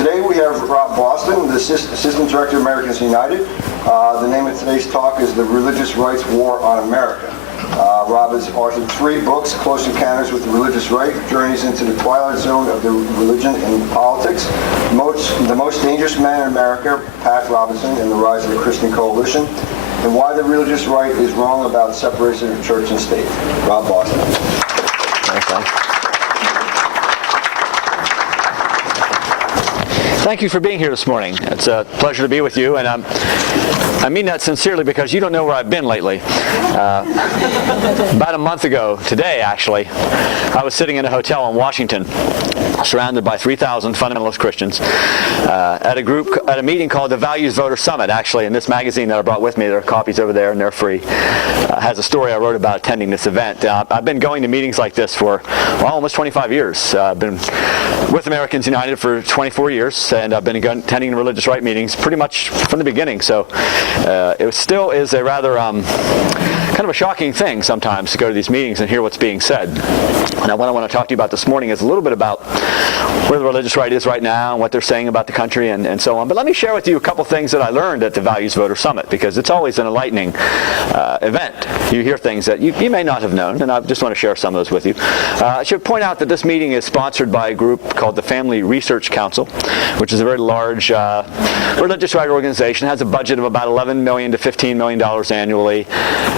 Today we have Rob Boston, the Assistant Director of Americans United. The name of today's talk is The Religious Rights War on America. Rob has authored 3 books: Close Encounters with the Religious Right, Journeys into the Twilight Zone of the Religion and Politics, The Most Dangerous Man in America, Robertson, and the Rise of the Christian Coalition, and Why the Religious Right is Wrong About Separation of Church and State. Rob Boston. Thank you for being here this morning. It's a pleasure to be with you, and I mean that sincerely because you don't know where I've been lately. About a month ago today, actually, I was sitting in a hotel in Washington, surrounded by 3,000 fundamentalist Christians, at a meeting called the Values Voter Summit. Actually, in this magazine that I brought with me, there are copies over there and they're free, has a story I wrote about attending this event. I've been going to meetings like this for almost 25 years. I've been with Americans United for 24 years, and I've been attending religious right meetings pretty much from the beginning. So it still is a rather kind of a shocking thing sometimes to go to these meetings and hear what's being said. Now, what I want to talk to you about this morning is a little bit about where the religious right is right now and what they're saying about the country and so on. But let me share with you a couple things that I learned at the Values Voter Summit, because it's always an enlightening event. You hear things that you may not have known, and I just want to share some of those with you. I should point out that this meeting is sponsored by a group called the Family Research Council, which is a very large religious right organization. It has a budget of about $11 million to $15 million annually.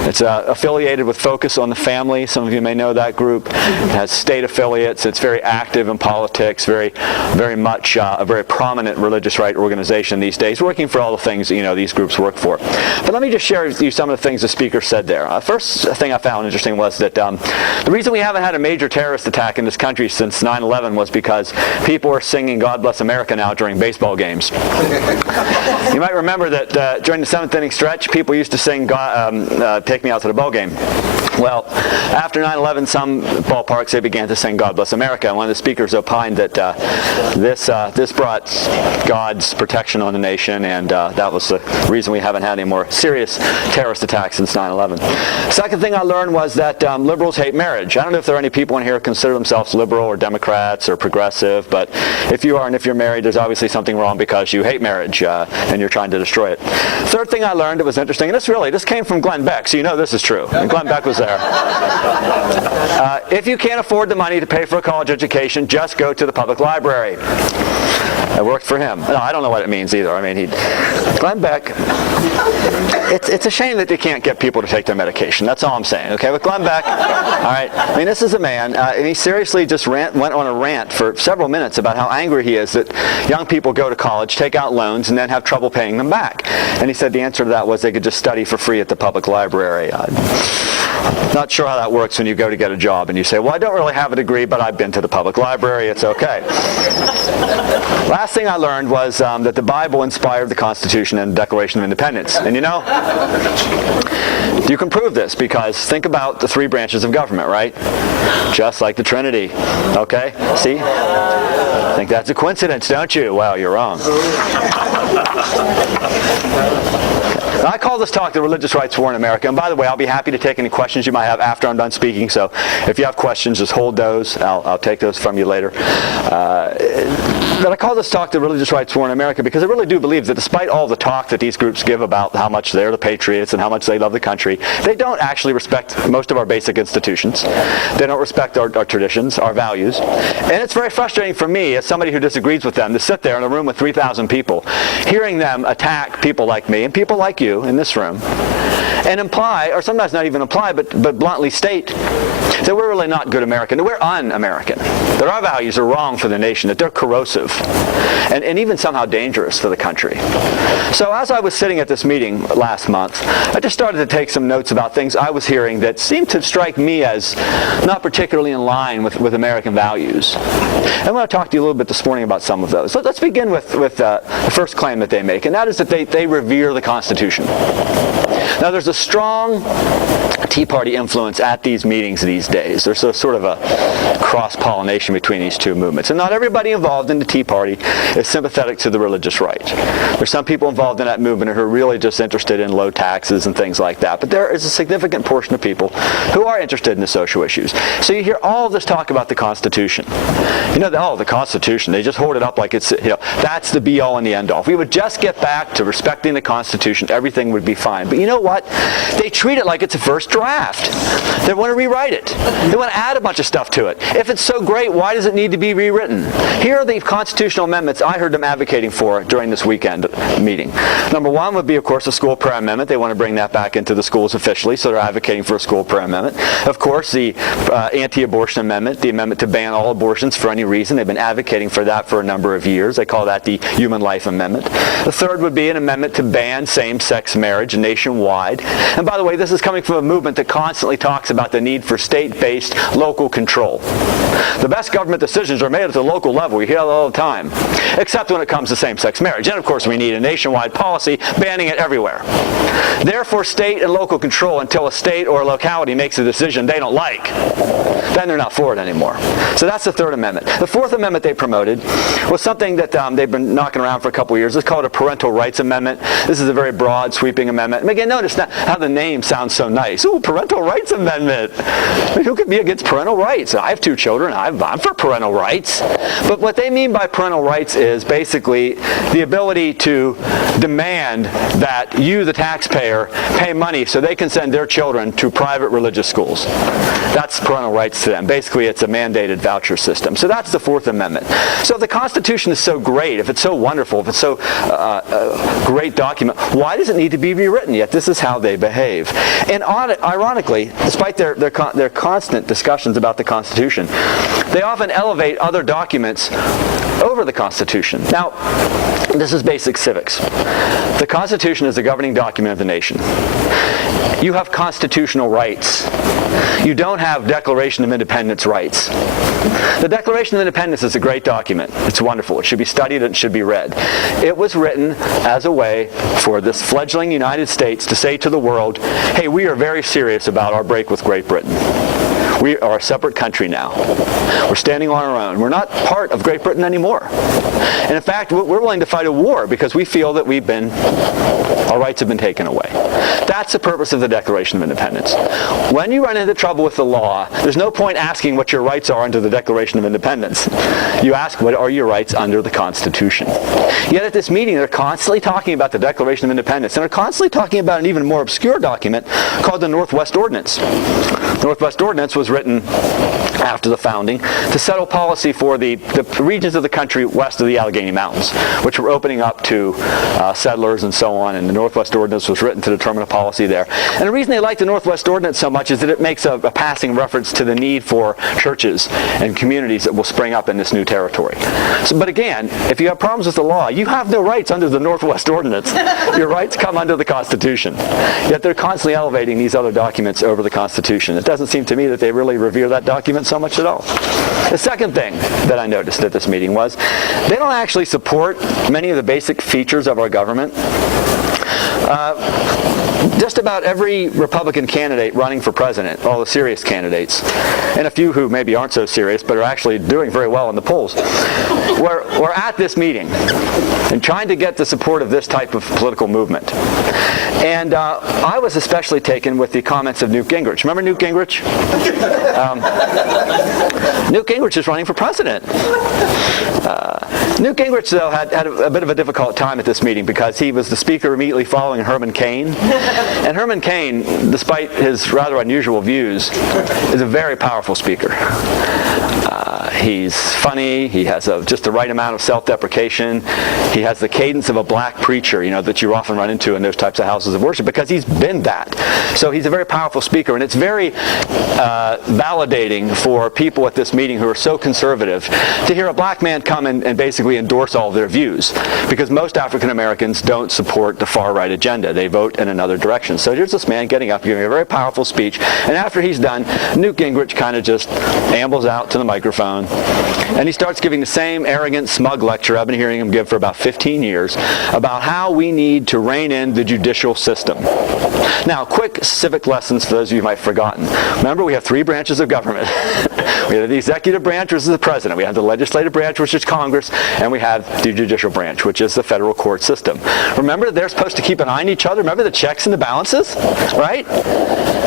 It's affiliated with Focus on the Family. Some of you may know that group. It has state affiliates. It's very active in politics, very much a very prominent religious right organization these days, working for all the things these groups work for. But let me just share with you some of the things the speaker said there. First thing I found interesting was that the reason we haven't had a major terrorist attack in this country since 9/11 was because people are singing "God Bless America" now during baseball games. You might remember that during the 7th inning stretch, people used to sing "Take Me Out to the Ball Game." Well, after 9/11, some ballparks, they began to sing "God Bless America." And one of the speakers opined that this brought God's protection on the nation, and that was the reason we haven't had any more serious terrorist attacks since 9/11. Second thing I learned was that liberals hate marriage. I don't know if there are any people in here who consider themselves liberal or Democrats or progressive, but if you are and if you're married, there's obviously something wrong because you hate marriage and you're trying to destroy it. Third thing I learned that was interesting, and this came from Glenn Beck, so you know this is true. And Glenn Beck was there. If you can't afford the money to pay for a college education, just go to the public library. It worked for him. No, I don't know what it means either. I mean, Glenn Beck, it's a shame that they can't get people to take their medication. That's all I'm saying. Okay, with Glenn Beck, all right. I mean, this is a man, and he seriously just went on a rant for several minutes about how angry he is that young people go to college, take out loans, and then have trouble paying them back. And he said the answer to that was they could just study for free at the public library. Not sure how that works when you go to get a job and you say, well, I don't really have a degree, but I've been to the public library. It's okay. Last thing I learned was that the Bible inspired the Constitution and the Declaration of Independence. And you can prove this because think about the 3 branches of government, right? Just like the Trinity. Okay? See? Think that's a coincidence, don't you? Well, you're wrong. I call this talk The Religious Rights War in America. And by the way, I'll be happy to take any questions you might have after I'm done speaking. So if you have questions, just hold those. I'll take those from you later. But I call this talk The Religious Rights War in America because I really do believe that despite all the talk that these groups give about how much they're the patriots and how much they love the country, they don't actually respect most of our basic institutions. They don't respect our traditions, our values. And it's very frustrating for me as somebody who disagrees with them to sit there in a room with 3,000 people, hearing them attack people like me and people like you in this room, and imply, or sometimes not even imply, but bluntly state that we're really not good American, that we're un-American, that our values are wrong for the nation, that they're corrosive, and even somehow dangerous for the country. So as I was sitting at this meeting last month, I just started to take some notes about things I was hearing that seemed to strike me as not particularly in line with American values. I want to talk to you a little bit this morning about some of those. Let's begin with the first claim that they make, and that is that they revere the Constitution. Now, there's a strong Tea Party influence at these meetings these days. There's sort of a cross-pollination between these two movements. And not everybody involved in the Tea Party is sympathetic to the religious right. There's some people involved in that movement who are really just interested in low taxes and things like that. But there is a significant portion of people who are interested in the social issues. So you hear all of this talk about the Constitution. You know, the Constitution, they just hold it up like it's, that's the be-all and the end-all. If we would just get back to respecting the Constitution, everything would be fine. But you know what? They treat it like it's a first draft. They want to rewrite it. They want to add a bunch of stuff to it. If it's so great, why does it need to be rewritten? Here are the constitutional amendments I heard them advocating for during this weekend meeting. Number one would be, of course, the school prayer amendment. They want to bring that back into the schools officially, so they're advocating for a school prayer amendment. Of course, the anti-abortion amendment, the amendment to ban all abortions for any reason. They've been advocating for that for a number of years. They call that the Human Life Amendment. The third would be an amendment to ban same-sex marriage nationwide. And by the way, this is coming from a movement that constantly talks about the need for state-based local control. The best government decisions are made at the local level. We hear that all the time, except when it comes to same-sex marriage. And of course, we need a nationwide policy banning it everywhere. Therefore, state and local control until a state or a locality makes a decision they don't like. Then they're not for it anymore. So that's the third amendment. The fourth amendment they promoted was something that they've been knocking around for a couple of years. It's called a parental rights amendment. This is a very broad, sweeping amendment. And again, notice how the name sounds so nice. Ooh, parental rights amendment. I mean, who could be against parental rights? I have 2 children. I'm for parental rights. But what they mean by parental rights is basically the ability to demand that you, the taxpayer, pay money so they can send their children to private religious schools. That's parental rights to them. Basically, it's a mandated voucher system. So that's the Fourth Amendment. So if the Constitution is so great, if it's so wonderful, if it's so great document, why does it need to be rewritten? Yet this is how they behave. And ironically, despite their constant discussions about the Constitution, they often elevate other documents over the Constitution. Now, this is basic civics. The Constitution is the governing document of the nation. You have constitutional rights. You don't have Declaration of Independence rights. The Declaration of Independence is a great document. It's wonderful. It should be studied and it should be read. It was written as a way for this fledgling United States to say to the world, hey, we are very serious about our break with Great Britain. We are a separate country now. We're standing on our own. We're not part of Great Britain anymore. And in fact, we're willing to fight a war because we feel that our rights have been taken away. That's the purpose of the Declaration of Independence. When you run into trouble with the law, there's no point asking what your rights are under the Declaration of Independence. You ask, what are your rights under the Constitution? Yet at this meeting, they're constantly talking about the Declaration of Independence, and they're constantly talking about an even more obscure document called the Northwest Ordinance. The Northwest Ordinance was written after the founding to settle policy for the regions of the country west of the Allegheny Mountains, which were opening up to settlers and so on, and the Northwest Ordinance was written to determine a policy there. And the reason they like the Northwest Ordinance so much is that it makes a passing reference to the need for churches and communities that will spring up in this new territory. But again, if you have problems with the law, you have no rights under the Northwest Ordinance. Your rights come under the Constitution. Yet they're constantly elevating these other documents over the Constitution. It doesn't seem to me that they really revere that document so much at all. The second thing that I noticed at this meeting was they don't actually support many of the basic features of our government. Just about every Republican candidate running for president, all the serious candidates, and a few who maybe aren't so serious but are actually doing very well in the polls, were at this meeting and trying to get the support of this type of political movement. And I was especially taken with the comments of Newt Gingrich. Remember Newt Gingrich? Newt Gingrich is running for president. Newt Gingrich, though, had a bit of a difficult time at this meeting because he was the speaker immediately following Herman Cain. And Herman Cain, despite his rather unusual views, is a very powerful speaker. He's funny. He has just the right amount of self-deprecation. He has the cadence of a black preacher, that you often run into in those types of houses of worship because he's been that. So he's a very powerful speaker, and it's very validating for people at this meeting who are so conservative to hear a black man come and basically endorse all of their views, because most African Americans don't support the far-right agenda. They vote in another direction. So here's this man getting up, giving a very powerful speech, and after he's done, Newt Gingrich kind of just ambles out to the microphone microphone, and he starts giving the same arrogant, smug lecture I've been hearing him give for about 15 years about how we need to rein in the judicial system. Now, quick civic lessons for those of you who might have forgotten. Remember, we have three branches of government. We have the executive branch, which is the president. We have the legislative branch, which is Congress, and we have the judicial branch, which is the federal court system. Remember, they're supposed to keep an eye on each other. Remember the checks and the balances, right?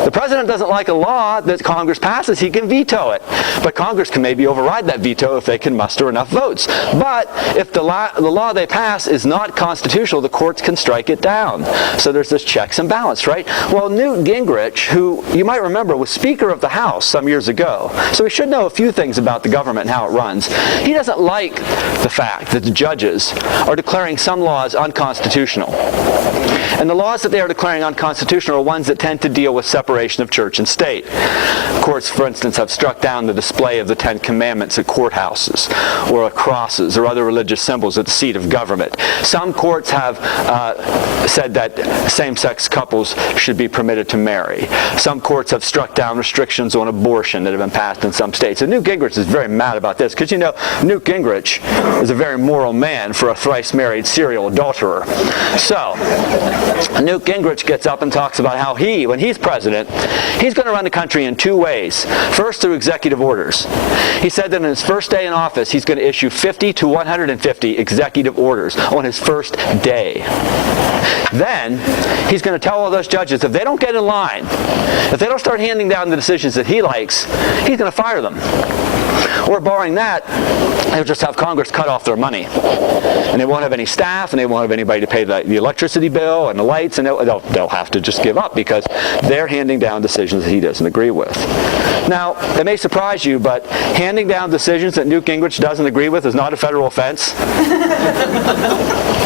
The president doesn't like a law that Congress passes. He can veto it. But Congress can maybe override that veto if they can muster enough votes. But if the law they pass is not constitutional, the courts can strike it down. So there's this checks and balance, right? Well, Newt Gingrich, who you might remember was Speaker of the House some years ago, so he should know a few things about the government and how it runs. He doesn't like the fact that the judges are declaring some laws unconstitutional. And the laws that they are declaring unconstitutional are ones that tend to deal with separation of church and state. Courts, for instance, have struck down the display of the Ten Commandments at courthouses, or crosses, or other religious symbols at the seat of government. Some courts have said that same-sex couples should be permitted to marry. Some courts have struck down restrictions on abortion that have been passed in some states. And Newt Gingrich is very mad about this, because you know, Newt Gingrich is a very moral man for a thrice-married serial adulterer. So, Newt Gingrich gets up and talks about how when he's president, he's going to run the country in two ways. First, through executive orders. He said that in his first day in office, he's going to issue 50 to 150 executive orders on his first day. Then, he's going to tell all those judges, if they don't get in line, if they don't start handing down the decisions that he likes, he's going to fire them. Or barring that, they'll just have Congress cut off their money. And they won't have any staff, and they won't have anybody to pay the electricity bill and the lights, and they'll have to just give up because they're handing down decisions that he doesn't agree with. Now, it may surprise you, but handing down decisions that Newt Gingrich doesn't agree with is not a federal offense.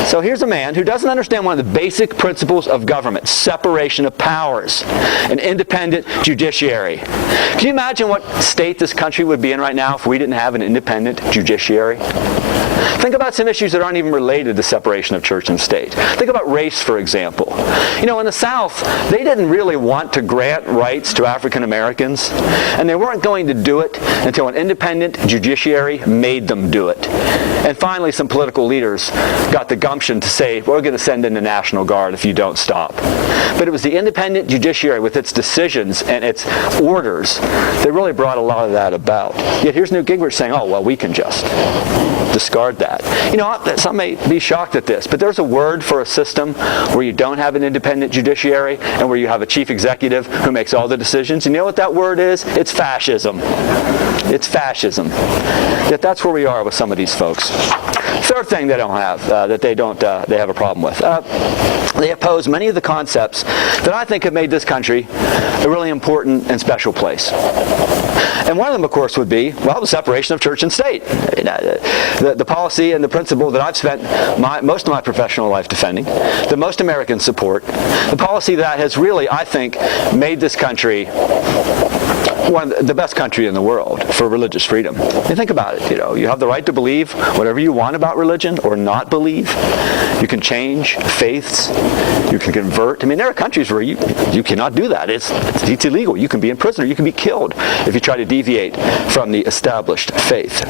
So here's a man who doesn't understand one of the basic principles of government, separation of powers, an independent judiciary. Can you imagine what state this country would be in right now if we didn't have an independent judiciary? Think about some issues that aren't even related to separation of church and state. Think about race, for example. You know, in the South, they didn't really want to grant rights to African Americans, and they weren't going to do it until an independent judiciary made them do it. And finally, some political leaders got the gumption to say, we're going to send in the National Guard if you don't stop. But it was the independent judiciary with its decisions and its orders that really brought a lot of that about. Yet here's Newt Gingrich saying, oh, well, we can just discard that. You know, some may be shocked at this, but there's a word for a system where you don't have an independent judiciary and where you have a chief executive who makes all the decisions. You know what that word is? It's fascism. It's fascism. Yet that's where we are with some of these folks. Third thing they don't have, they have a problem with. They oppose many of the concepts that I think have made this country a really important and special place. And one of them, of course, would be, well, the separation of church and state. The policy and the principle that I've spent most of my professional life defending, that most Americans support, the policy that has really, I think, made this country one of the best country in the world for religious freedom. You think about it, you know, you have the right to believe whatever you want about religion or not believe. You can change faiths. You can convert. I mean, there are countries where you cannot do that. It's illegal. You can be in prison or you can be killed if you try to deviate from the established faith.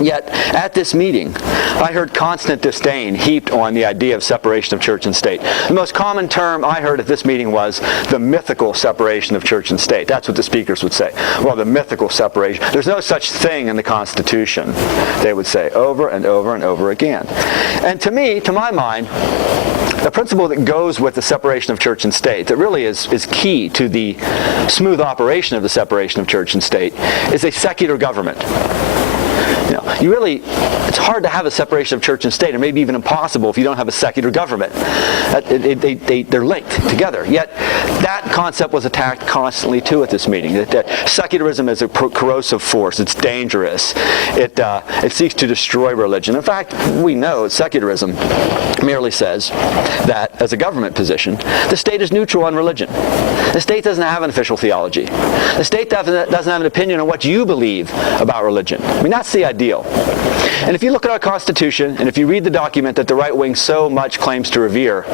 Yet, at this meeting, I heard constant disdain heaped on the idea of separation of church and state. The most common term I heard at this meeting was the mythical separation of church and state. That's what the speakers would say. Well, the mythical separation. There's no such thing in the Constitution, they would say over and over and over again. And to me, to my mind, the principle that goes with the separation of church and state, that really is key to the smooth operation of the separation of church and state, is a secular government. You know, it's hard to have a separation of church and state, or maybe even impossible if you don't have a secular government. They're linked together. Yet that concept was attacked constantly too at this meeting. That secularism is a corrosive force. It's dangerous. It seeks to destroy religion. In fact, we know secularism merely says that as a government position, the state is neutral on religion. The state doesn't have an official theology. The state doesn't have an opinion on what you believe about religion. I mean, that's the ideal. And if you look at our Constitution, and if you read the document that the right wing so much claims to revere,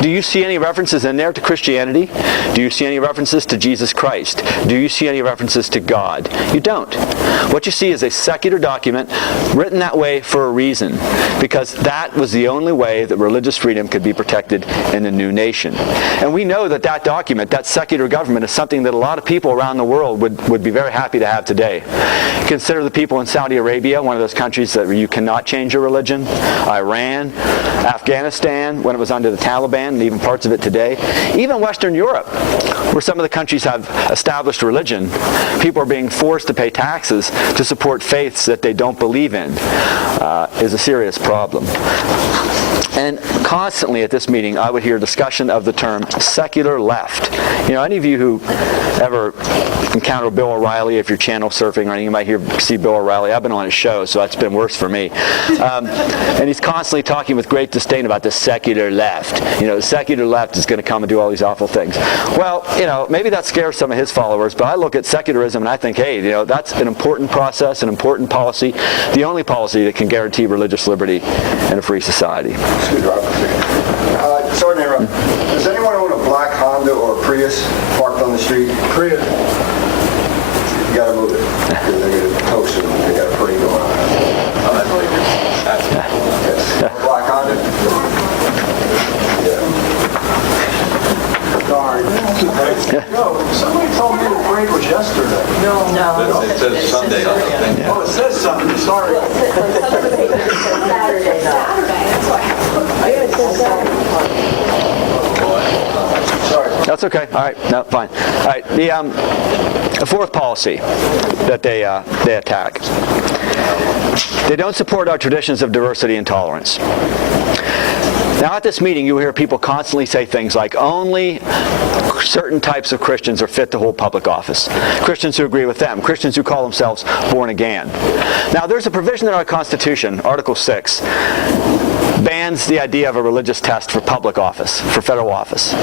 do you see any references in there to Christianity? Do you see any references to Jesus Christ? Do you see any references to God? You don't. What you see is a secular document written that way for a reason, because that was the only way that religious freedom could be protected in the new nation. And we know that that document, that secular government, is something that a lot of people around the world would be very happy to have today. Consider the people in Saudi Arabia, one of those countries that you cannot change your religion, Iran, Afghanistan, when it was under the Taliban, and even parts of it today. Even Western Europe, where some of the countries have established religion, people are being forced to pay taxes to support faiths that they don't believe in, is a serious problem. And constantly at this meeting, I would hear discussion of the term secular left. You know, any of you who ever encounter Bill O'Reilly, if you're channel surfing or anything, you might see Bill O'Reilly. I've been on his show, so that's been worse for me. And he's constantly talking with great disdain about the secular left. You know, the secular left is going to come and do all these awful things. Well, you know, maybe that scares some of his followers, but I look at secularism and I think, hey, you know, that's an important process, an important policy, the only policy that can guarantee religious liberty in a free society. Excuse me, Rob. Sorry to interrupt. Does anyone own a black Honda or a Prius parked on the street? Prius. You gotta move it. They're gonna toast it. They got a parade going on. Yes. Black Honda? Yeah. Sorry. No, somebody told me the parade was yesterday. No. It says Sunday on the thing. Oh, it says something. Sorry. Saturday, that's why. Sorry. That's okay. All right. No, fine. All right. The fourth policy that they attack. They don't support our traditions of diversity and tolerance. Now at this meeting, you will hear people constantly say things like, only certain types of Christians are fit to hold public office. Christians who agree with them. Christians who call themselves born again. Now there's a provision in our Constitution, Article 6, bans the idea of a religious test for public office, for federal office.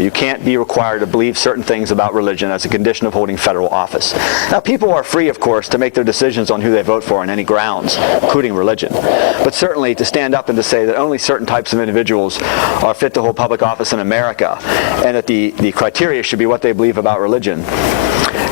You can't be required to believe certain things about religion as a condition of holding federal office. Now people are free, of course, to make their decisions on who they vote for on any grounds, including religion. But certainly to stand up and to say that only certain types of individuals are fit to hold public office in America, and that the criteria should be what they believe about religion,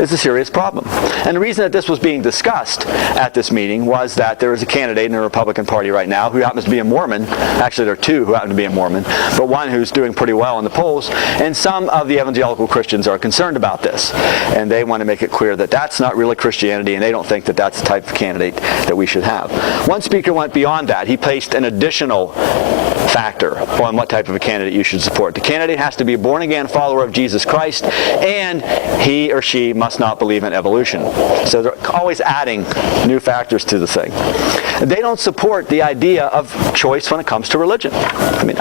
is a serious problem. And the reason that this was being discussed at this meeting was that there is a candidate in the Republican Party right now who happens to be a Mormon. Actually, there are two who happen to be a Mormon, but one who's doing pretty well in the polls. And some of the evangelical Christians are concerned about this. And they want to make it clear that that's not really Christianity, and they don't think that that's the type of candidate that we should have. One speaker went beyond that. He placed an additional factor on what type of a candidate you should support. The candidate has to be a born-again follower of Jesus Christ, and he or she must not believe in evolution. So they're always adding new factors to the thing. They don't support the idea of choice when it comes to religion. I mean,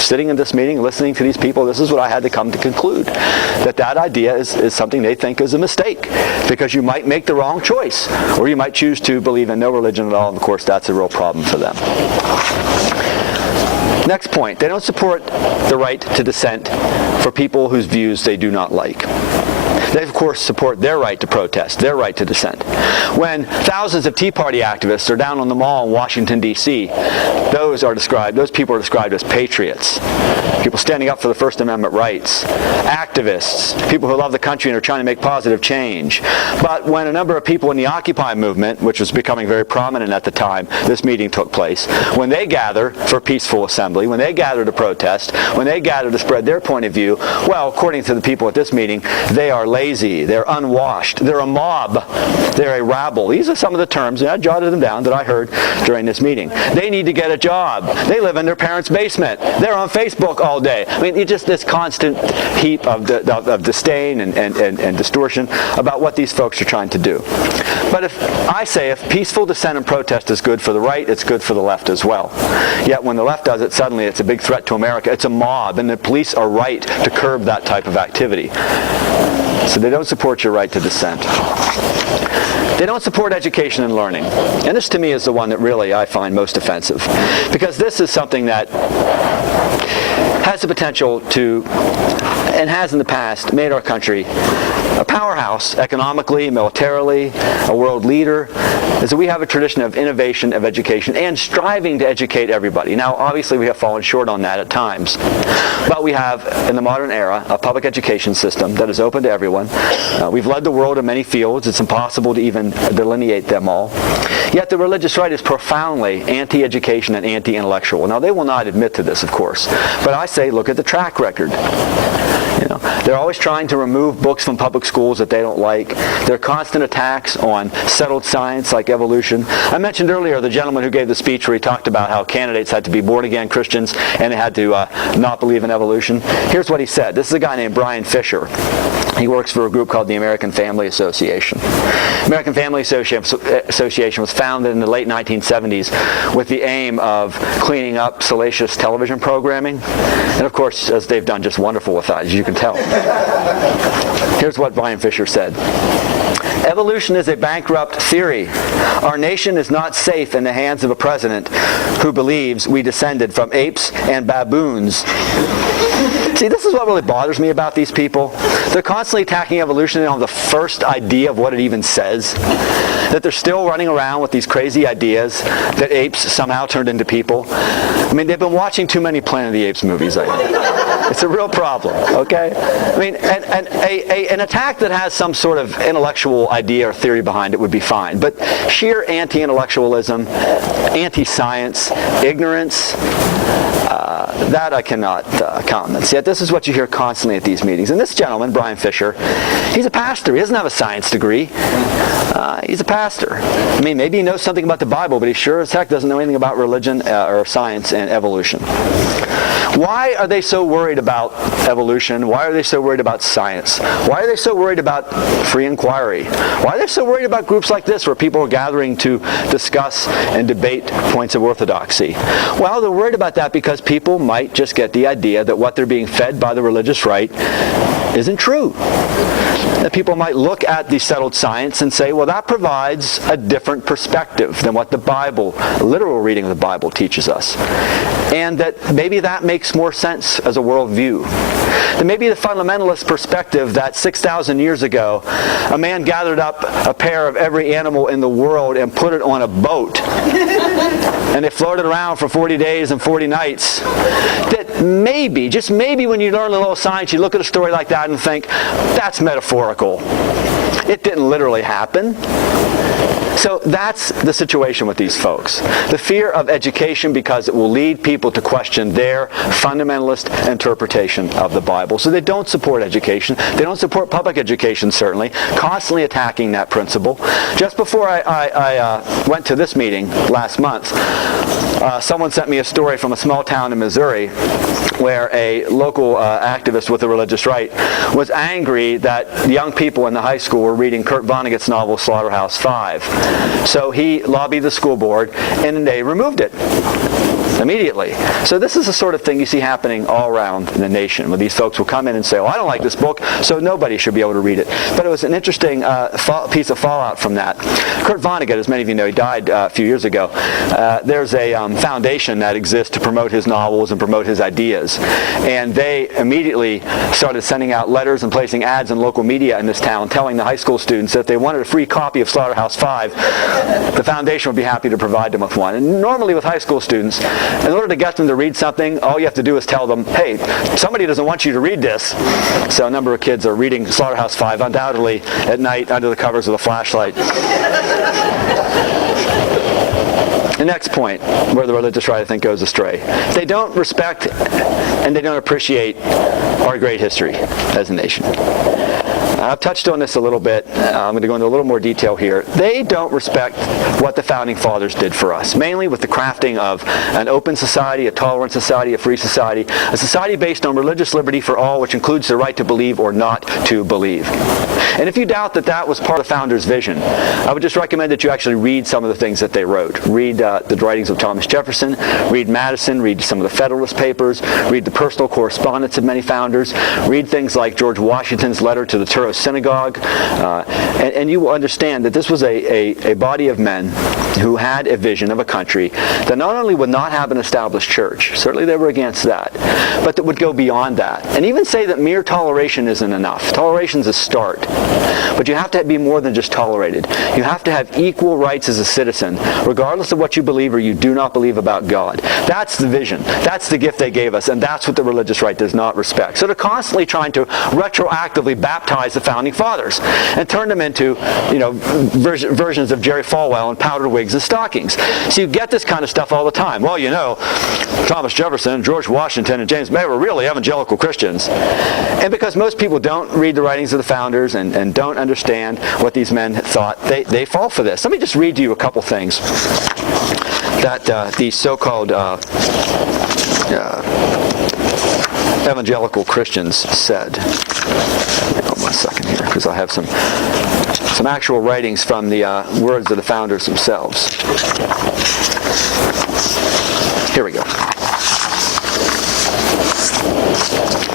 sitting in this meeting, listening to these people, this is what I had to come to conclude. That idea is something they think is a mistake, because you might make the wrong choice, or you might choose to believe in no religion at all, and of course that's a real problem for them. Next point, they don't support the right to dissent for people whose views they do not like. They, of course, support their right to protest, their right to dissent. When thousands of Tea Party activists are down on the mall in Washington, D.C., those people are described as patriots. People standing up for the First Amendment rights. Activists, people who love the country and are trying to make positive change. But when a number of people in the Occupy movement, which was becoming very prominent at the time this meeting took place, when they gather for peaceful assembly, when they gather to protest, when they gather to spread their point of view, well, according to the people at this meeting, they are lazy, they're unwashed, they're a mob, they're a rabble. These are some of the terms, and I jotted them down, that I heard during this meeting. They need to get a job. They live in their parents' basement. They're on Facebook all day. I mean, it's just this constant heap of disdain and distortion about what these folks are trying to do. But if peaceful dissent and protest is good for the right, it's good for the left as well. Yet when the left does it, suddenly it's a big threat to America. It's a mob, and the police are right to curb that type of activity. So they don't support your right to dissent. They don't support education and learning. And this to me is the one that really I find most offensive. Because this is something that has the potential to, and has in the past made our country a powerhouse economically, militarily, a world leader, is that we have a tradition of innovation, of education, and striving to educate everybody. Now, obviously, we have fallen short on that at times, but we have, in the modern era, a public education system that is open to everyone. We've led the world in many fields. It's impossible to even delineate them all. Yet the religious right is profoundly anti-education and anti-intellectual. Now, they will not admit to this, of course, but I say look at the track record. They're always trying to remove books from public schools that they don't like. There are constant attacks on settled science like evolution. I mentioned earlier the gentleman who gave the speech where he talked about how candidates had to be born-again Christians and they had to not believe in evolution. Here's what he said. This is a guy named Brian Fisher. He works for a group called the American Family Association. American Family Association was founded in the late 1970s with the aim of cleaning up salacious television programming. And of course, as they've done just wonderful with that, as you can tell. Here's what Brian Fisher said. Evolution is a bankrupt theory. Our nation is not safe in the hands of a president who believes we descended from apes and baboons. See, this is what really bothers me about these people. They're constantly attacking evolution. They don't have the first idea of what it even says. That they're still running around with these crazy ideas that apes somehow turned into people. I mean, they've been watching too many Planet of the Apes movies, I think. It's a real problem, okay? I mean, an attack that has some sort of intellectual idea or theory behind it would be fine. But sheer anti-intellectualism, anti-science, ignorance, that I cannot countenance. Yet this is what you hear constantly at these meetings. And this gentleman, Brian Fisher, he's a pastor. He doesn't have a science degree. He's a pastor. I mean, maybe he knows something about the Bible, but he sure as heck doesn't know anything about religion or science and evolution. Why are they so worried about evolution? Why are they so worried about science? Why are they so worried about free inquiry? Why are they so worried about groups like this where people are gathering to discuss and debate points of orthodoxy? Well, they're worried about that because people might just get the idea that what they're being fed by the religious right isn't true. That people might look at the settled science and say, well, that provides a different perspective than what the Bible, literal reading of the Bible, teaches us. And that maybe that makes more sense as a worldview. That maybe the fundamentalist perspective that 6,000 years ago, a man gathered up a pair of every animal in the world and put it on a boat. And they floated around for 40 days and 40 nights. That maybe, just maybe when you learn a little science, you look at a story like that and think, that's metaphorical. It didn't literally happen. So that's the situation with these folks. The fear of education because it will lead people to question their fundamentalist interpretation of the Bible. So they don't support education. They don't support public education, certainly, constantly attacking that principle. Just before I went to this meeting last month, someone sent me a story from a small town in Missouri where a local activist with the religious right was angry that young people in the high school were reading Kurt Vonnegut's novel Slaughterhouse-Five. So he lobbied the school board and they removed it immediately. So this is the sort of thing you see happening all around the nation, where these folks will come in and say, oh, I don't like this book, so nobody should be able to read it. But it was an interesting piece of fallout from that. Kurt Vonnegut, as many of you know, he died a few years ago. There's a foundation that exists to promote his novels and promote his ideas. And they immediately started sending out letters and placing ads in local media in this town telling the high school students that if they wanted a free copy of Slaughterhouse-Five, the foundation would be happy to provide them with one. And normally with high school students, in order to get them to read something, all you have to do is tell them, hey, somebody doesn't want you to read this. So a number of kids are reading Slaughterhouse-Five undoubtedly at night under the covers of a flashlight. The next point where the religious right, I think, goes astray. They don't respect and they don't appreciate our great history as a nation. I've touched on this a little bit. I'm going to go into a little more detail here. They don't respect what the Founding Fathers did for us, mainly with the crafting of an open society, a tolerant society, a free society, a society based on religious liberty for all, which includes the right to believe or not to believe. And if you doubt that that was part of the Founders' vision, I would just recommend that you actually read some of the things that they wrote. Read the writings of Thomas Jefferson, read Madison, read some of the Federalist Papers, read the personal correspondence of many founders, read things like George Washington's letter to the Truro Synagogue, and you will understand that this was a body of men who had a vision of a country that not only would not have an established church, certainly they were against that, but that would go beyond that, and even say that mere toleration isn't enough. Toleration's a start, but you have to be more than just tolerated. You have to have equal rights as a citizen, regardless of what you believe or you do not believe about God. That's the vision. That's the gift they gave us, and that's what the religious right does not respect. So they're constantly trying to retroactively baptize the founding fathers and turn them into, versions of Jerry Falwell and powdered wigs and stockings. So you get this kind of stuff all the time. Well, Thomas Jefferson, George Washington, and James May were really evangelical Christians. And because most people don't read the writings of the founders and don't understand what these men thought, they fall for this. Let me just read to you a couple things that these so-called evangelical Christians said. Hold on 1 second here, because I have some actual writings from the words of the founders themselves. Here we go.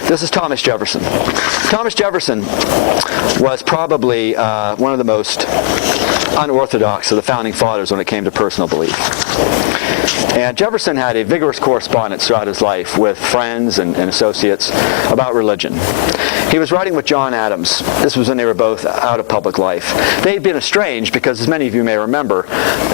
This is Thomas Jefferson. Thomas Jefferson was probably one of the most unorthodox of the founding fathers when it came to personal belief. And Jefferson had a vigorous correspondence throughout his life with friends and associates about religion. He was writing with John Adams. This was when they were both out of public life. They had been estranged because, as many of you may remember,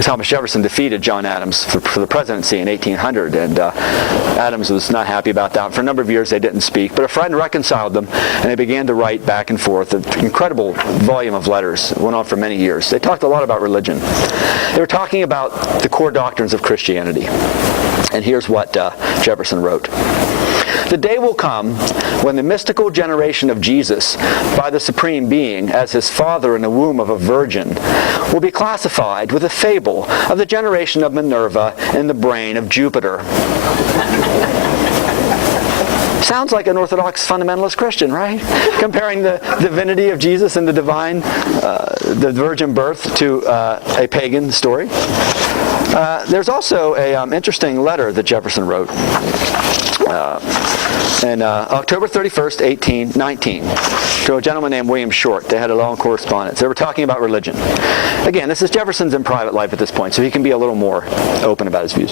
Thomas Jefferson defeated John Adams for the presidency in 1800, and Adams was not happy about that. For a number of years they didn't speak, but a friend reconciled them, and they began to write back and forth an incredible volume of letters. It went on for many years. They talked a lot about religion. They were talking about the core doctrines of Christianity. And here's what Jefferson wrote. The day will come when the mystical generation of Jesus by the Supreme Being as his father in the womb of a virgin will be classified with a fable of the generation of Minerva in the brain of Jupiter. Sounds like an Orthodox fundamentalist Christian, right? Comparing the divinity of Jesus and the divine, the virgin birth to a pagan story. There's also an interesting letter that Jefferson wrote on October 31st, 1819, to a gentleman named William Short. They had a long correspondence. They were talking about religion. Again, this is Jefferson's in private life at this point, so he can be a little more open about his views.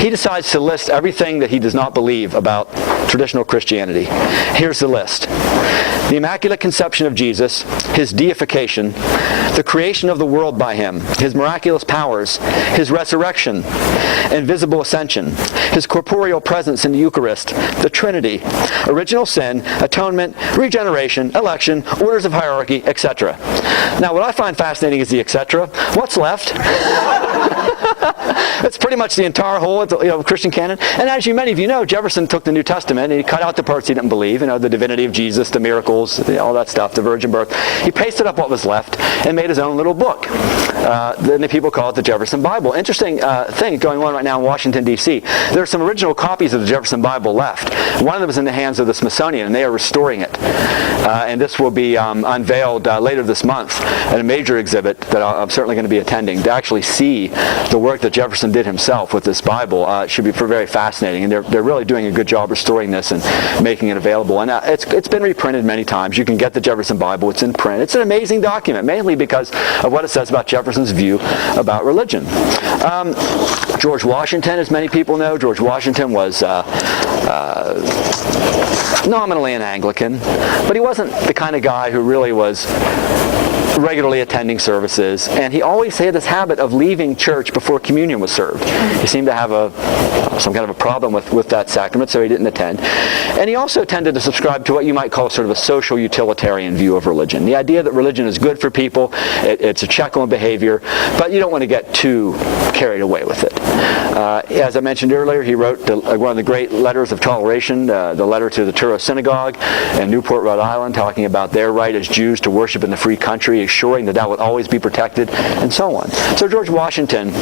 He decides to list everything that he does not believe about traditional Christianity. Here's the list. The Immaculate Conception of Jesus, his deification, the creation of the world by him, his miraculous powers, his resurrection, invisible ascension, his corporeal presence in the Eucharist, the Trinity, original sin, atonement, regeneration, election, orders of hierarchy, etc. Now, what I find fascinating is the etc. What's left? It's pretty much the entire whole Christian canon. And as many of you know, Jefferson took the New Testament and he cut out the parts he didn't believe, the divinity of Jesus, the miracles, all that stuff, the virgin birth. He pasted up what was left and made his own little book. Then the people call it the Jefferson Bible. Interesting thing going on right now in Washington, D.C. There are some original copies of the Jefferson Bible left. One of them is in the hands of the Smithsonian, and they are restoring it. And this will be unveiled later this month at a major exhibit that I'm certainly going to be attending to actually see the work that Jefferson did himself with this Bible. It should be very fascinating, and they're really doing a good job restoring this and making it available. And it's been reprinted many times. You can get the Jefferson Bible. It's in print. It's an amazing document, mainly because of what it says about Jefferson's view about religion. George Washington, as many people know, George Washington was nominally an Anglican, but he wasn't the kind of guy who really was regularly attending services, and he always had this habit of leaving church before communion was served. He seemed to have some kind of a problem with that sacrament, so he didn't attend. And he also tended to subscribe to what you might call sort of a social utilitarian view of religion. The idea that religion is good for people, it's a check on behavior, but you don't want to get too carried away with it. As I mentioned earlier, he wrote one of the great letters of toleration, the letter to the Truro Synagogue in Newport, Rhode Island, talking about their right as Jews to worship in the free country assuring that that would always be protected, and so on. So George Washington,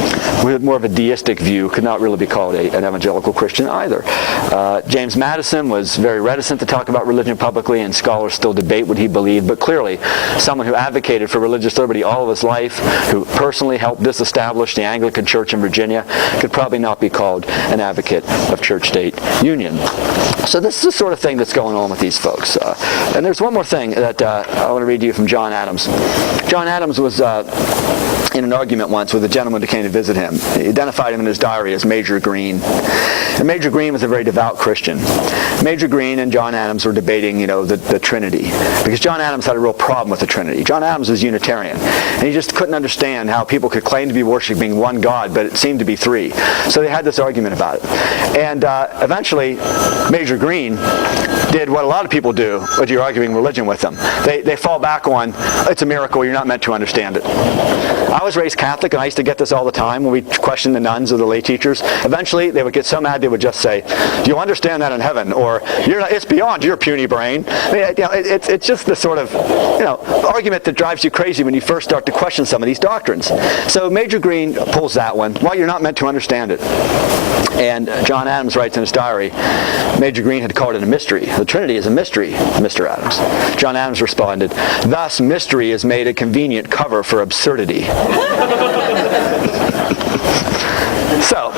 with more of a deistic view, could not really be called an evangelical Christian either. James Madison was very reticent to talk about religion publicly, and scholars still debate what he believed, but clearly someone who advocated for religious liberty all of his life, who personally helped disestablish the Anglican Church in Virginia, could probably not be called an advocate of church-state union. So this is the sort of thing that's going on with these folks. And there's one more thing that I want to read to you from John Adams. John Adams was in an argument once with a gentleman who came to visit him. He identified him in his diary as Major Green. And Major Green was a very devout Christian. Major Green and John Adams were debating, the Trinity, because John Adams had a real problem with the Trinity. John Adams was Unitarian, and he just couldn't understand how people could claim to be worshiping one God, but it seemed to be three. So they had this argument about it. And eventually, Major Green did what a lot of people do when you're arguing religion with them. They fall back on, it's a miracle, you're not meant to understand it. I was raised Catholic, and I used to get this all the time when we questioned the nuns or the lay teachers. Eventually, they would get so mad they would just say, "You'll understand that in heaven," or "It's beyond your puny brain." I mean, it's just the sort of argument that drives you crazy when you first start to question some of these doctrines. So Major Green pulls that one. Well, you're not meant to understand it. And John Adams writes in his diary, Major Green had called it a mystery. The Trinity is a mystery, Mr. Adams. John Adams responded, "Thus mystery is made a convenient cover for absurdity." So,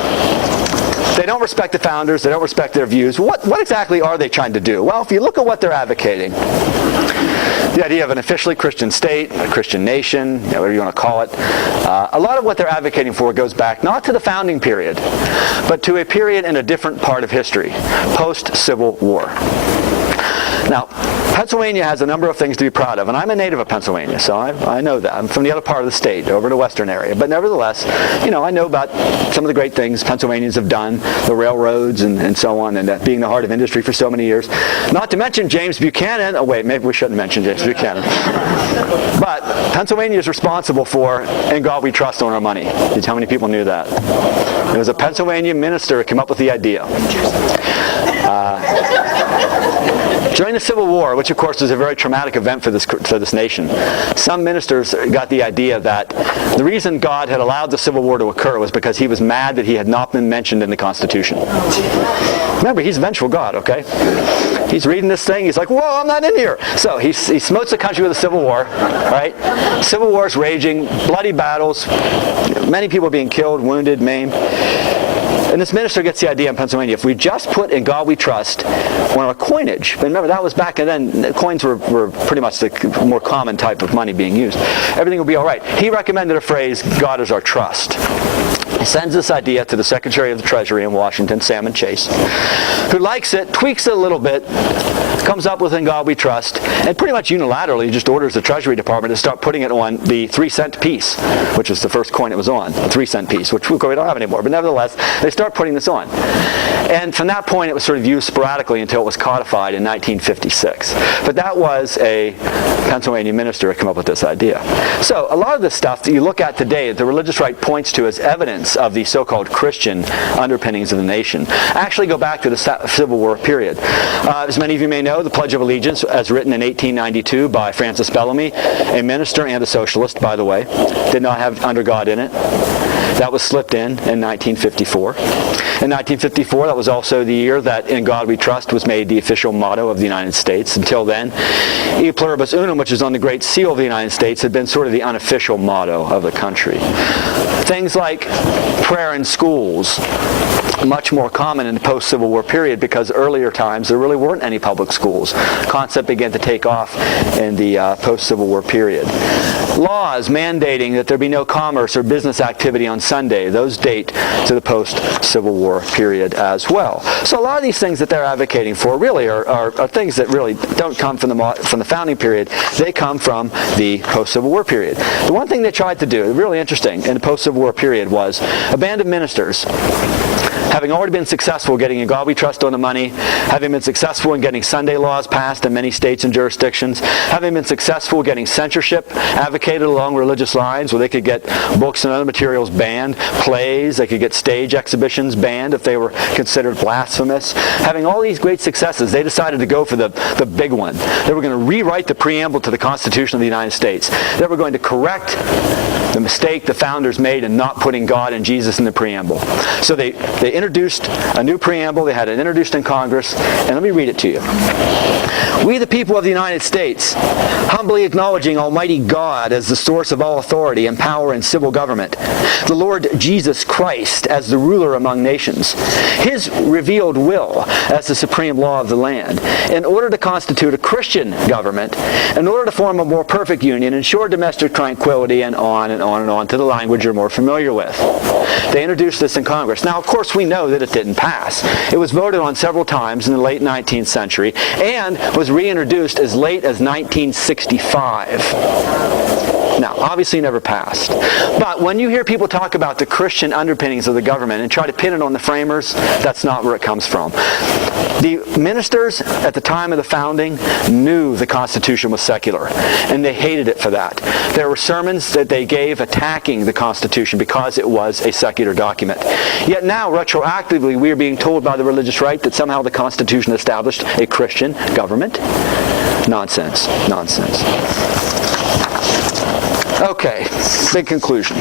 they don't respect the founders, they don't respect their views. What exactly are they trying to do? Well, if you look at what they're advocating, the idea of an officially Christian state, a Christian nation, whatever you want to call it, a lot of what they're advocating for goes back not to the founding period, but to a period in a different part of history, post-Civil War. Now, Pennsylvania has a number of things to be proud of, and I'm a native of Pennsylvania, so I know that. I'm from the other part of the state, over the western area. But nevertheless, I know about some of the great things Pennsylvanians have done, the railroads and so on, and being the heart of industry for so many years. Not to mention James Buchanan. Oh, wait, maybe we shouldn't mention James Buchanan. But Pennsylvania is responsible for "In God We Trust" on our money. Did you know how many people knew that? It was a Pennsylvania minister who came up with the idea. During the Civil War, which of course was a very traumatic event for this nation, some ministers got the idea that the reason God had allowed the Civil War to occur was because he was mad that he had not been mentioned in the Constitution. Remember, he's a vengeful God, okay? He's reading this thing, he's like, "Whoa, I'm not in here." So he smotes the country with a civil war, right? Civil War is raging, bloody battles, many people being killed, wounded, maimed. And this minister gets the idea in Pennsylvania, if we just put "In God We Trust" on our coinage, but remember that was back then, coins were pretty much the more common type of money being used, everything will be all right. He recommended a phrase, "God is our trust." He sends this idea to the Secretary of the Treasury in Washington, Salmon Chase, who likes it, tweaks it a little bit, comes up with "In God We Trust," and pretty much unilaterally just orders the Treasury Department to start putting it on the 3-cent piece, which is the first coin it was on, the 3-cent piece, which we don't have anymore. But nevertheless, they start putting this on. And from that point, it was sort of used sporadically until it was codified in 1956. But that was a Pennsylvania minister who came up with this idea. So a lot of the stuff that you look at today that the religious right points to as evidence of the so-called Christian underpinnings of the nation actually go back to the Civil War period. As many of you may know, the Pledge of Allegiance, as written in 1892 by Francis Bellamy, a minister and a socialist, by the way, did not have "under God" in it. That was slipped in 1954. In 1954, that was also the year that "In God We Trust" was made the official motto of the United States. Until then, "E Pluribus Unum," which is on the Great Seal of the United States, had been sort of the unofficial motto of the country. Things like prayer in schools, much more common in the post-Civil War period, because earlier times there really weren't any public schools. The concept began to take off in the post-Civil War period. Laws mandating that there be no commerce or business activity on Sunday, those date to the post-Civil War period as well. So a lot of these things that they're advocating for really are things that really don't come from the founding period. They come from the post-Civil War period. The one thing they tried to do, really interesting, in the post-Civil War period was a band of ministers having already been successful getting in God We Trust on the money, having been successful in getting Sunday laws passed in many states and jurisdictions, having been successful getting censorship advocated along religious lines where they could get books and other materials banned, plays, they could get stage exhibitions banned if they were considered blasphemous. Having all these great successes, they decided to go for the big one. They were going to rewrite the preamble to the Constitution of the United States. They were going to correct the mistake the founders made in not putting God and Jesus in the preamble. So they introduced a new preamble. They had it introduced in Congress, and let me read it to you. We, the people of the United States, humbly acknowledging Almighty God as the source of all authority and power in civil government, the Lord Jesus Christ as the ruler among nations, His revealed will as the supreme law of the land, in order to constitute a Christian government, in order to form a more perfect union, ensure domestic tranquility, and on and on and on to the language you're more familiar with. They introduced this in Congress. Now, of course, we know that it didn't pass. It was voted on several times in the late 19th century and was reintroduced as late as 1965. Now, obviously never passed. But when you hear people talk about the Christian underpinnings of the government and try to pin it on the framers, that's not where it comes from. The ministers at the time of the founding knew the Constitution was secular, and they hated it for that. There were sermons that they gave attacking the Constitution because it was a secular document. Yet now, retroactively, we are being told by the religious right that somehow the Constitution established a Christian government. Nonsense. Nonsense. Okay, big conclusion.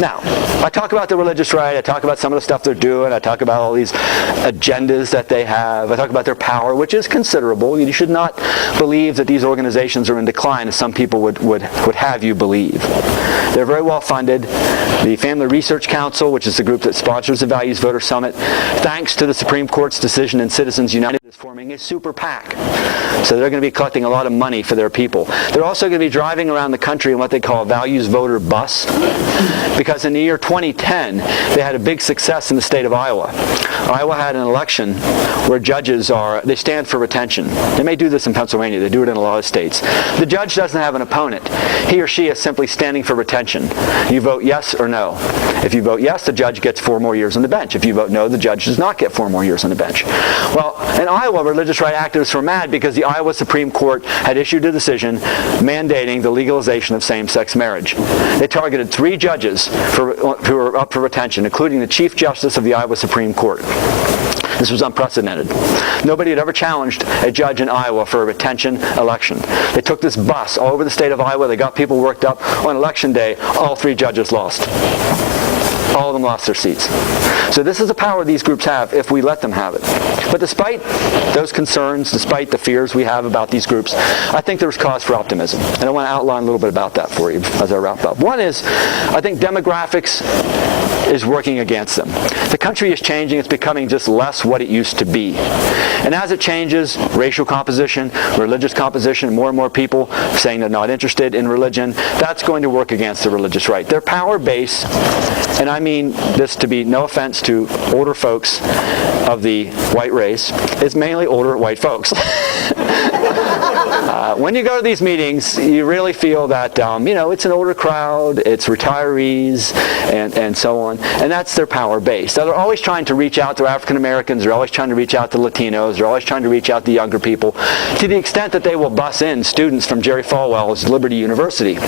Now, I talk about the religious right, I talk about some of the stuff they're doing, I talk about all these agendas that they have, I talk about their power, which is considerable. You should not believe that these organizations are in decline, as some people would have you believe. They're very well funded. The Family Research Council, which is the group that sponsors the Values Voter Summit, thanks to the Supreme Court's decision in Citizens United, is forming a super PAC. So they're going to be collecting a lot of money for their people. They're also going to be driving around the country in what they call a values voter bus, because in the year 2010, they had a big success in the state of Iowa. Iowa had an election where judges they stand for retention. They may do this in Pennsylvania. They do it in a lot of states. The judge doesn't have an opponent. He or she is simply standing for retention. You vote yes or no. If you vote yes, the judge gets 4 more years on the bench. If you vote no, the judge does not get 4 more years on the bench. Well, in Iowa, religious right activists were mad because the Iowa Supreme Court had issued a decision mandating the legalization of same-sex marriage. They targeted 3 judges who were up for retention, including the Chief Justice of the Iowa Supreme Court. This was unprecedented. Nobody had ever challenged a judge in Iowa for a retention election. They took this bus all over the state of Iowa. They got people worked up. On election day, all 3 judges lost. All of them lost their seats. So this is the power these groups have if we let them have it. But despite those concerns, despite the fears we have about these groups, I think there's cause for optimism. And I want to outline a little bit about that for you as I wrap up. One is, I think demographics is working against them. The country is changing. It's becoming just less what it used to be. And as it changes, racial composition, religious composition, more and more people saying they're not interested in religion, that's going to work against the religious right. Their power base, and I mean this to be no offense to older folks of the white race, is mainly older white folks. When you go to these meetings, you really feel that, it's an older crowd, it's retirees, and so on. And that's their power base. They're always trying to reach out to African Americans, they're always trying to reach out to Latinos, they're always trying to reach out to younger people, to the extent that they will bus in students from Jerry Falwell's Liberty University.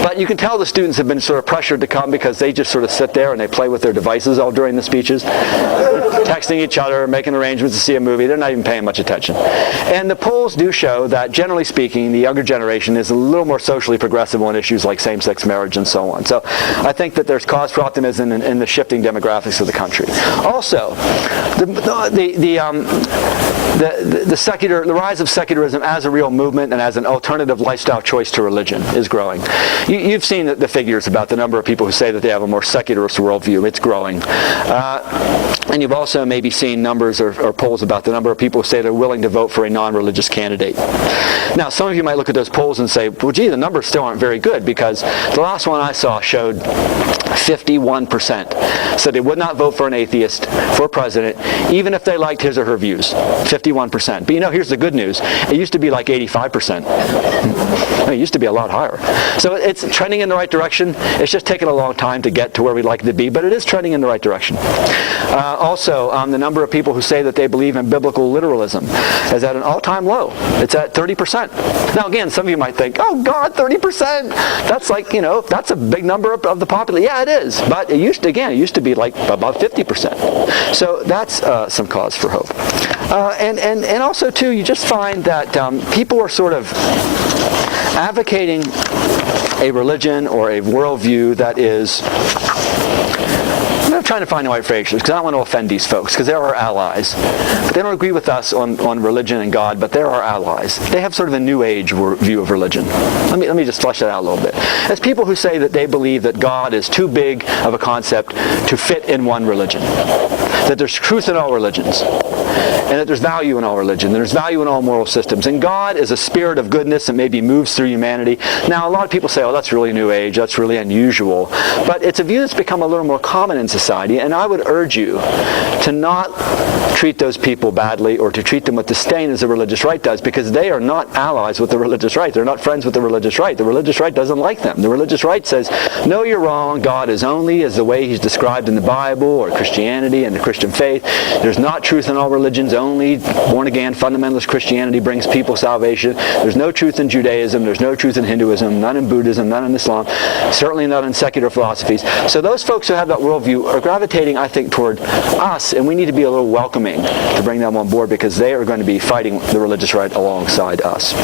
But you can tell the students have been sort of pressured to come because they just sort of sit there and they play with their devices all during the speeches, texting each other, making arrangements to see a movie. They're not even paying much attention. And the polls do show that, generally speaking, the younger generation is a little more socially progressive on issues like same-sex marriage and so on. So I think that there's cause for optimism in the shifting demographics of the country. Also, the rise of secularism as a real movement and as an alternative lifestyle choice to religion is growing. You've seen the figures about the number of people who say that they have a more secularist worldview. It's growing. And you've also maybe seen numbers or polls about the number of people who say they're willing to vote for a non-religious candidate. Now, some of you might look at those polls and say, well, gee, the numbers still aren't very good, because the last one I saw showed 51%. So they would not vote for an atheist for president, even if they liked his or her views. 51%. But you know, here's the good news. It used to be like 85%. It used to be a lot higher. So it's trending in the right direction. It's just taken a long time to get to where we'd like it to be, but it is trending in the right direction. Also, the number of people who say that they believe in biblical literalism is at an all-time low. It's at 30%. Now again, some of you might think, oh God, 30%! That's like, you know, that's a big number of the population. Yeah, it is. But it used to be like about 50%. So that's some cause for hope. And also too, you just find that people are sort of advocating a religion or a worldview that is, I'm trying to find the right phrase because I don't want to offend these folks because they're our allies. They don't agree with us on religion and God, but they're our allies. They have sort of a new age view of religion. Let me just flesh that out a little bit. As people who say that they believe that God is too big of a concept to fit in one religion, that there's truth in all religions, and that there's value in all religion, there's value in all moral systems, and God is a spirit of goodness that maybe moves through humanity. Now, a lot of people say, oh, that's really new age, that's really unusual, but it's a view that's become a little more common in society, and I would urge you to not treat those people badly or to treat them with disdain as the religious right does, because they are not allies with the religious right. They're not friends with the religious right. The religious right doesn't like them. The religious right says, no, you're wrong. God is only as the way he's described in the Bible or Christianity and the Christian faith. There's not truth in all religions. Only born-again fundamentalist Christianity brings people salvation. There's no truth in Judaism. There's no truth in Hinduism, none in Buddhism, none in Islam, certainly not in secular philosophies. So those folks who have that worldview are gravitating, I think, toward us, and we need to be a little welcoming to bring them on board because they are going to be fighting the religious right alongside us.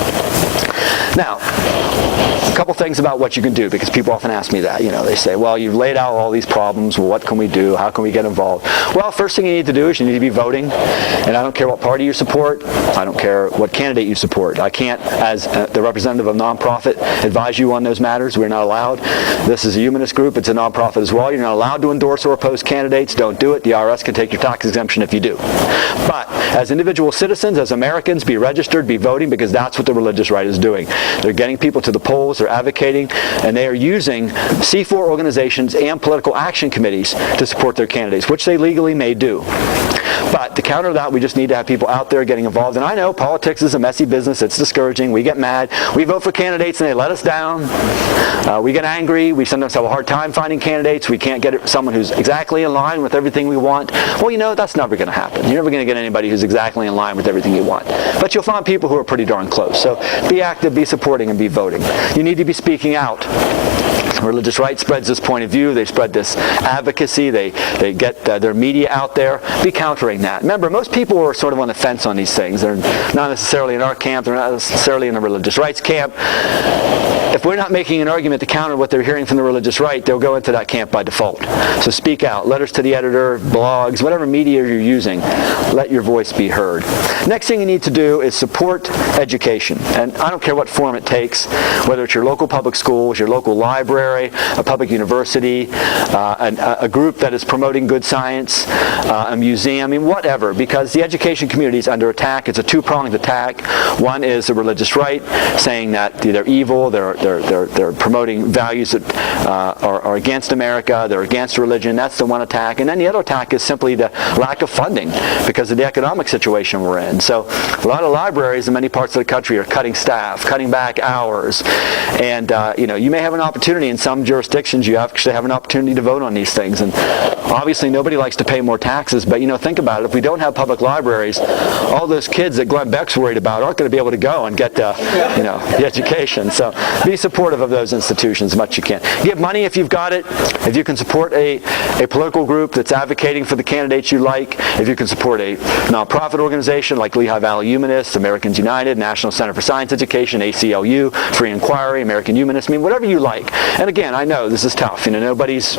Now, a couple things about what you can do, because people often ask me that. You know, they say, well, you've laid out all these problems. Well, what can we do? How can we get involved? Well, first thing you need to do is you need to be voting. And I don't care what party you support. I don't care what candidate you support. I can't, as the representative of a nonprofit, advise you on those matters. We're not allowed. This is a humanist group. It's a nonprofit as well. You're not allowed to endorse or oppose candidates. Don't do it. The IRS can take your tax exemption if you do. But as individual citizens, as Americans, be registered, be voting, because that's what the religious right is doing. They're getting people to the polls, they're advocating, and they are using C4 organizations and political action committees to support their candidates, which they legally may do. But to counter that, we just need to have people out there getting involved. And I know politics is a messy business. It's discouraging. We get mad. We vote for candidates and they let us down. We get angry. We sometimes have a hard time finding candidates. We can't get someone who's exactly in line with everything we want. Well, you know, that's never going to happen. You're never going to get anybody who's exactly in line with everything you want. But you'll find people who are pretty darn close. So be active, be supporting, and be voting. You need to be speaking out. Religious right spreads this point of view. They spread this advocacy. They get their media out there. Be countering that. Remember, most people are sort of on the fence on these things. They're not necessarily in our camp. They're not necessarily in the religious rights camp. If we're not making an argument to counter what they're hearing from the religious right, they'll go into that camp by default. So speak out. Letters to the editor, blogs, whatever media you're using, let your voice be heard. Next thing you need to do is support education. And I don't care what form it takes, whether it's your local public schools, your local library, a public university, a group that is promoting good science, a museum, I mean, whatever, because the education community is under attack. It's a two-pronged attack. One is the religious right, saying that they're evil, they're promoting values that are against America, they're against religion. That's the one attack. And then the other attack is simply the lack of funding because of the economic situation we're in. So a lot of libraries in many parts of the country are cutting staff, cutting back hours. And you may have an opportunity in some jurisdictions. You actually have an opportunity to vote on these things. And obviously nobody likes to pay more taxes, but think about it. If we don't have public libraries, all those kids that Glenn Beck's worried about aren't going to be able to go and get the education. So be supportive of those institutions as much as you can. Give money if you've got it. If you can support a political group that's advocating for the candidates you like, if you can support a nonprofit organization like Lehigh Valley Humanists, Americans United, National Center for Science Education, ACLU, Free Inquiry, American Humanists, whatever you like. And again, I know this is tough. Nobody's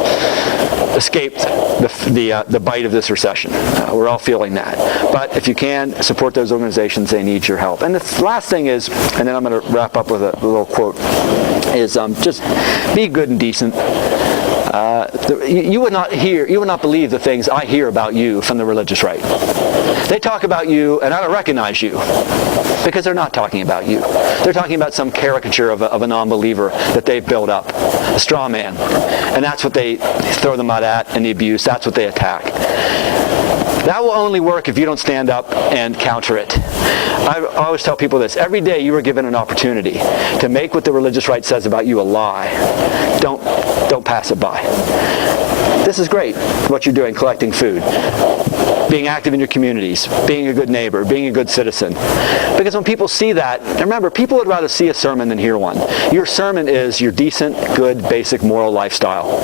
escaped the bite of this recession. We're all feeling that. But if you can, support those organizations. They need your help. And the last thing is, and then I'm going to wrap up with a little quote, is just be good and decent. you would not believe the things I hear about you from the religious right. They talk about you, and I don't recognize you because they're not talking about you. They're talking about some caricature of a non-believer that they've built up, a straw man. And that's what they throw the mud at, and the abuse. That's what they attack. That will only work if you don't stand up and counter it. I always tell people this. Every day you are given an opportunity to make what the religious right says about you a lie. Don't pass it by. This is great, what you're doing, collecting food, being active in your communities, being a good neighbor, being a good citizen. Because when people see that, and remember, people would rather see a sermon than hear one. Your sermon is your decent, good, basic moral lifestyle.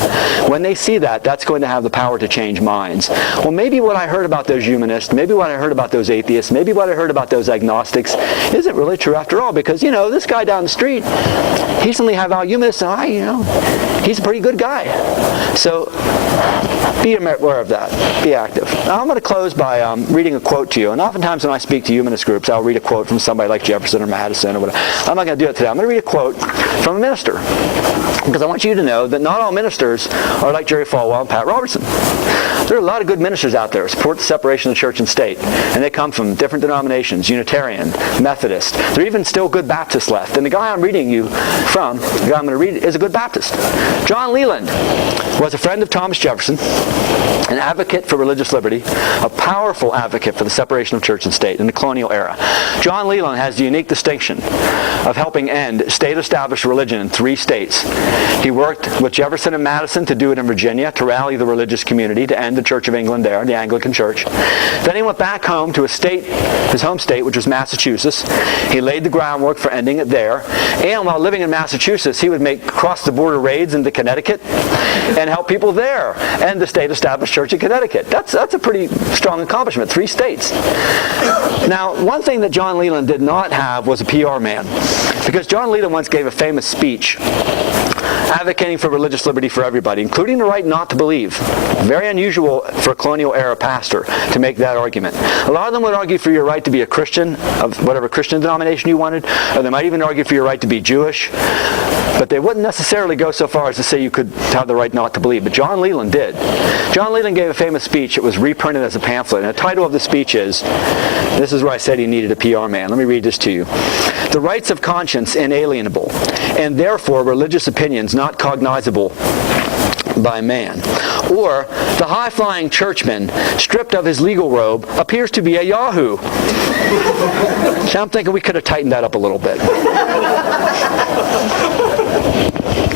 When they see that, that's going to have the power to change minds. Well, maybe what I heard about those humanists, maybe what I heard about those atheists, maybe what I heard about those agnostics isn't really true after all, because, this guy down the street, he's only high-value humanist, and he's a pretty good guy. So be aware of that. Be active. Now, I'm going to close by reading a quote to you. And oftentimes when I speak to humanist groups, I'll read a quote from somebody like Jefferson or Madison or whatever. I'm not going to do it today. I'm going to read a quote from a minister. Because I want you to know that not all ministers are like Jerry Falwell and Pat Robertson. There are a lot of good ministers out there who support the separation of church and state. And they come from different denominations, Unitarian, Methodist. There are even still good Baptists left. And the guy I'm reading you from, the guy I'm going to read, is a good Baptist. John Leland was a friend of Thomas Jefferson, an advocate for religious liberty, a powerful advocate for the separation of church and state in the colonial era. John Leland has the unique distinction of helping end state-established religion in 3 states. He worked with Jefferson and Madison to do it in Virginia, to rally the religious community, to end the Church of England there, the Anglican Church. Then he went back home to his home state, which was Massachusetts. He laid the groundwork for ending it there. And while living in Massachusetts, he would make cross-the-border raids into Connecticut and help people there end the state-established church in Connecticut. That's a pretty strong accomplishment, 3 states. Now, one thing that John Leland did not have was a PR man, because John Leland once gave a famous speech advocating for religious liberty for everybody, including the right not to believe. Very unusual for a colonial era pastor to make that argument. A lot of them would argue for your right to be a Christian, of whatever Christian denomination you wanted, or they might even argue for your right to be Jewish, but they wouldn't necessarily go so far as to say you could have the right not to believe. But John Leland did. John Leland gave a famous speech. It was reprinted as a pamphlet, and the title of the speech is, this is where I said he needed a PR man. Let me read this to you. The rights of conscience inalienable, and therefore religious opinions not cognizable by man. Or, the high-flying churchman, stripped of his legal robe, appears to be a Yahoo. So I'm thinking we could have tightened that up a little bit.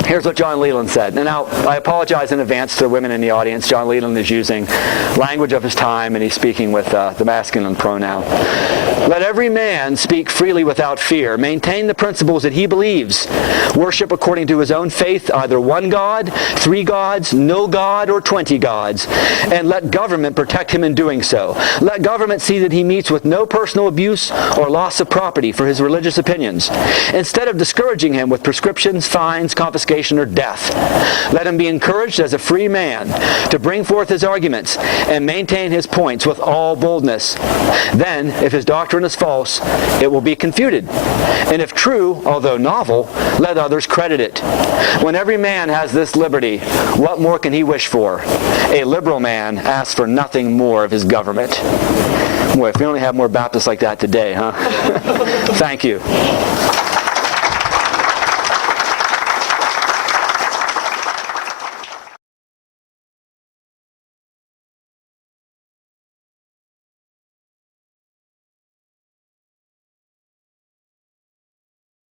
Here's what John Leland said. And now, I apologize in advance to the women in the audience. John Leland is using language of his time, and he's speaking with the masculine pronoun. Let every man speak freely without fear. Maintain the principles that he believes. Worship according to his own faith, either one God, 3 gods, no God, or 20 gods. And let government protect him in doing so. Let government see that he meets with no personal abuse or loss of property for his religious opinions. Instead of discouraging him with prescriptions, fines, confiscation, or death, let him be encouraged as a free man to bring forth his arguments and maintain his points with all boldness. Then, if his doctrine is false, it will be confuted. And if true, although novel, let others credit it. When every man has this liberty, what more can he wish for? A liberal man asks for nothing more of his government. Boy, if we only have more Baptists like that today, huh? Thank you.